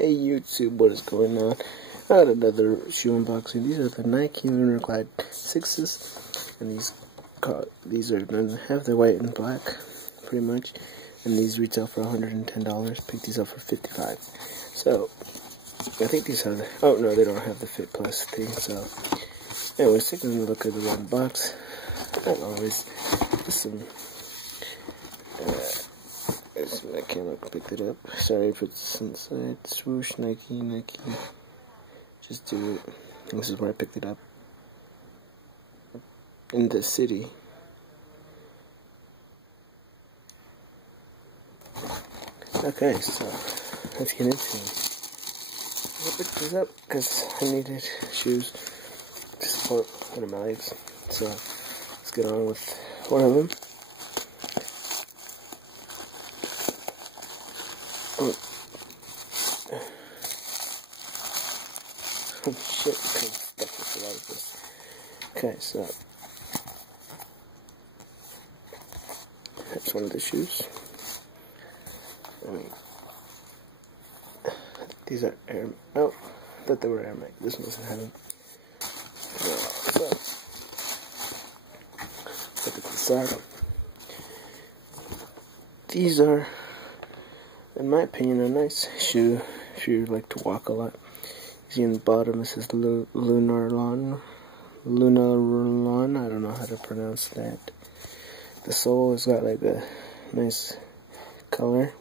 Hey YouTube, what is going on? I got another shoe unboxing. These are the Nike Lunarglide 6s, and these are going to have the white and black, pretty much. And these retail for $110. Picked these up for $55. So I think these have the, oh no, they don't have the Fit Plus thing. So anyways, taking a look at the one box. As always, some. I can't pick it up. Sorry, put this inside. Swoosh, Nike. Just do it. This is where I picked it up. In the city. Okay, so let's get into it. I picked this up because I needed shoes to support one of my legs. So let's get on with one of them. Oh shit, I can't stuff this a lot of this. Okay, so that's one of the shoes. I think these are Air. Oh, I thought they were Air Max. This one doesn't have them. So look at the side. These are, in my opinion, a nice shoe if you like to walk a lot. You see in the bottom it says Lunarglide. I don't know how to pronounce that. The sole has got like a nice color.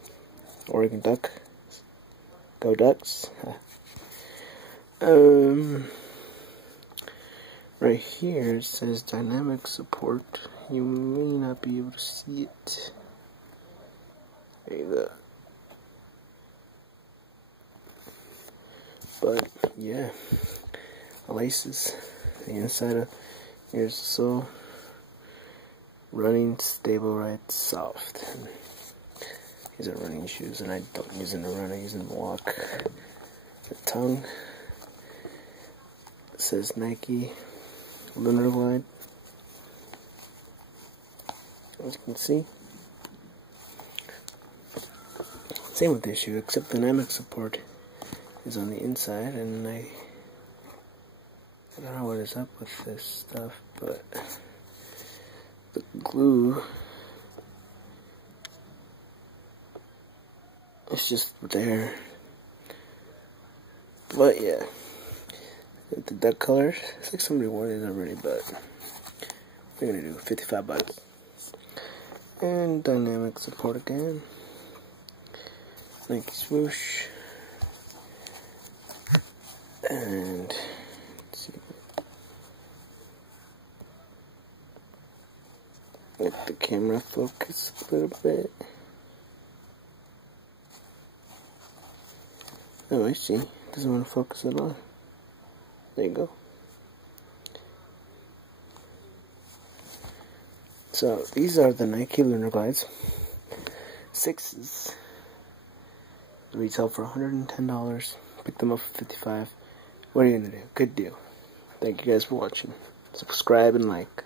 Oregon Duck. Go Ducks. Right here it says dynamic support. You may not be able to see it. There you go. But yeah, laces, the inside of here's the sole, running, stable, right, soft. And these are running shoes, and I don't use them to run, I use them to walk. The tongue, it says Nike Lunarglide, as you can see. Same with this shoe, except the dynamic support is on the inside, and I don't know what is up with this stuff, but the glue is just there. But yeah, the duck colors, it's like somebody wore these already, but we're gonna do $55. And dynamic support again, Nike swoosh. And let's see, let the camera focus a little bit. Oh, I see. Doesn't want to focus at all. There you go. So these are the Nike Lunarglides 6s. Retail for $110. Pick them up for $55. What are you gonna do? Good deal. Thank you guys for watching. Subscribe and like.